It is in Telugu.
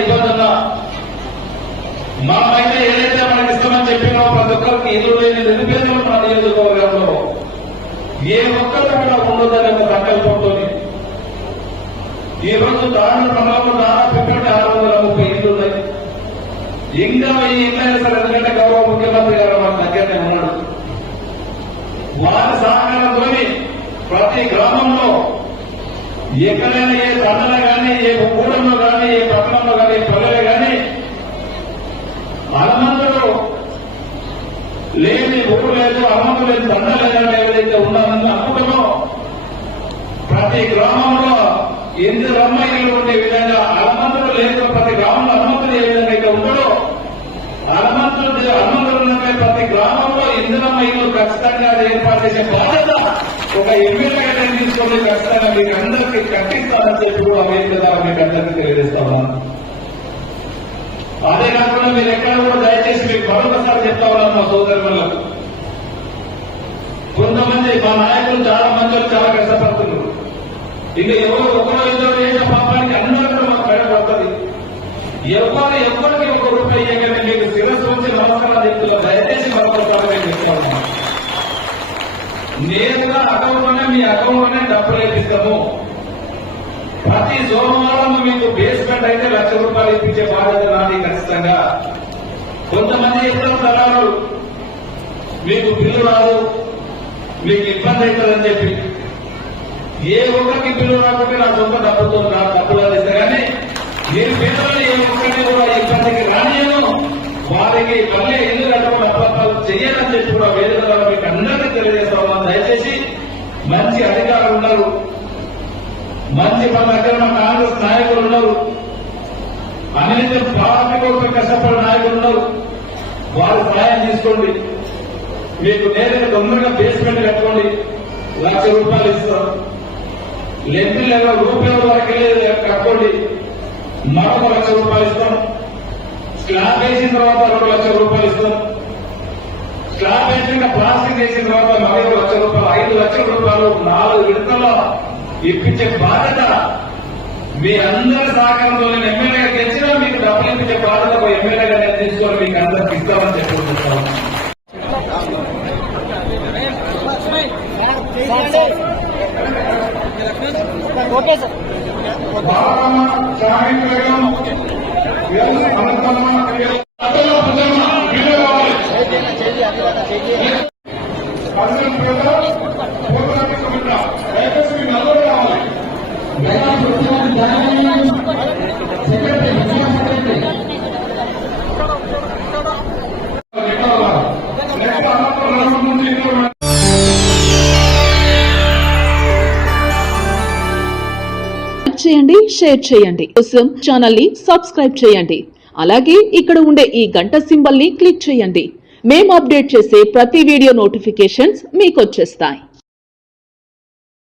ఇబ్బందున్నా మనమైతే ఏదైతే మనకి ఇస్తామని చెప్పినా ప్రతి ఒక్కరికి ఇల్లు లేని నిరుపేదలు మన నియోజకవర్గంలో ఏ ఒక్కరు కూడా ఉండదనే ఒక సంకల్పంతో ఈ రోజు దాని మండలంలో దాదాపు 630 ఇల్లు ఉన్నాయి. ఇంకా ఈ ఇళ్ళైనా సరే ఎందుకంటే గౌరవ ముఖ్యమంత్రి గారు మన దగ్గరనే ఉన్నాడు. వారి సహకారంతో ప్రతి గ్రామంలో ఎక్కడైనా ఏ తండలో కానీ ఏ ఊళ్ళలో కానీ ఏ పట్టణంలో కానీ పల్లెలు కానీ హనుమంతుడు లేని ఊరు లేదు, హనుమంతుడు లేని తండ లేదని ఏదైతే ఉన్నామని అనుకుంటున్నో ప్రతి గ్రామంలో 8 రమ్మాయిలు ఉండే విధంగా హనుమంతుడు లేదు ప్రతి గ్రామంలో హనుమంతుడు ఏ విధంగా అయితే ఉండడో హనుమంతుడు ఉన్న ప్రతి గ్రామంలో 8 రమ్మాయిలు ఖచ్చితంగా ఏర్పాటు చేసే బాధ్యత ఒక ఎమ్మెల్యేగా తీసుకొని ఖచ్చితంగా మీకు అందరికీ కట్టిస్తానని చెప్పి కూడా వేదిక ద్వారా మీకు అందరికీ తెలియజేస్తా ఉన్నాను. అదే కాకుండా మీరు ఎక్కడ కూడా దయచేసి మీకు మరొకసారి చెప్తా ఉన్నాను మా సోదరులకు. కొంతమంది మా నాయకులు చాలా మంది చాలా కష్టపడుతున్నారు. ఇంకా ఎవరు ఒకరో ఇద్దరు చేసిన పాపానికి అందరూ మాకు బయటపడుతుంది. ఎవరికి 1 రూపాయి ఇవ్వగానే మీకు శిరస్సు వచ్చి నమస్కారాలు చెప్తున్నారు. దయచేసి మరొకసారి నేను చెప్తా ఉన్నాను. నేరుగా అకౌంట్లోనే మీ అకౌంట్లోనే డబ్బులు వేపిస్తాము. ప్రతి సోమవారం మీకు బేస్మెంట్ అయితే ₹1,00,000 ఇప్పించే బాధ్యత నాది ఖచ్చితంగా. కొంతమంది ఎప్పుడో తరాలు మీకు బిల్లు రాదు, మీకు ఇబ్బంది అవుతుందని చెప్పి ఏ ఒక్కరికి బిల్లు రాకుంటే నా సొంత డబ్బుతో నా డబ్బులు అందిస్తే కానీ మీరు పేదలు ఏ ఒక్కరిని కూడా ఇబ్బందికి రానియను. వారికి మళ్ళీ ఇల్లు కట్టడం అబద్ధాలు చెయ్యాలని చెప్పి కూడా వేదిక ద్వారా మీకు అందరికీ తెలియజేస్తా ఉన్నాను. దయచేసి మంచి అధికారులు ఉన్నారు, మంచి మన దగ్గర మన కాంగ్రెస్ నాయకులు ఉన్నారు, అనేక పార్టీ కోసం కష్టపడే నాయకులు ఉన్నారు. వారి సహాయం తీసుకోండి. మీకు నేరుగా తొందరగా బేస్మెంట్ కట్టుకోండి. ₹1,00,000 ఇస్తారు. లెంత్ రూపాయల వరకు కట్టుకోండి. మరొక ₹1,00,000 ఇస్తాం. స్లాబ్ వేసిన తర్వాత ₹2,00,000 ఇస్తాం. స్లాబ్ వేసిన ప్లాస్టిక్ వేసిన తర్వాత మరో ₹1,00,000, ₹5,00,000 4 విడతల్లో ఇప్పించే బాధ్యత మీ అందరి సహకారంతో నేను ఎమ్మెల్యేగా తెచ్చినా మీకు డబ్బులు ఇప్పించే బాధ్యత ఒక ఎమ్మెల్యేగా నేను తీసుకొని మీకు అందరికి ఇస్తామని చెప్పుకుంటున్నాను. చేయండి, షేర్ చేయండి. కోసం ఛానల్ ని సబ్స్క్రైబ్ చేయండి. అలాగే ఇక్కడ ఉండే ఈ గంట సింబల్ ని క్లిక్ చేయండి. మేము అప్డేట్ చేసే ప్రతి వీడియో నోటిఫికేషన్స్ మీకు వచ్చేస్తాయి.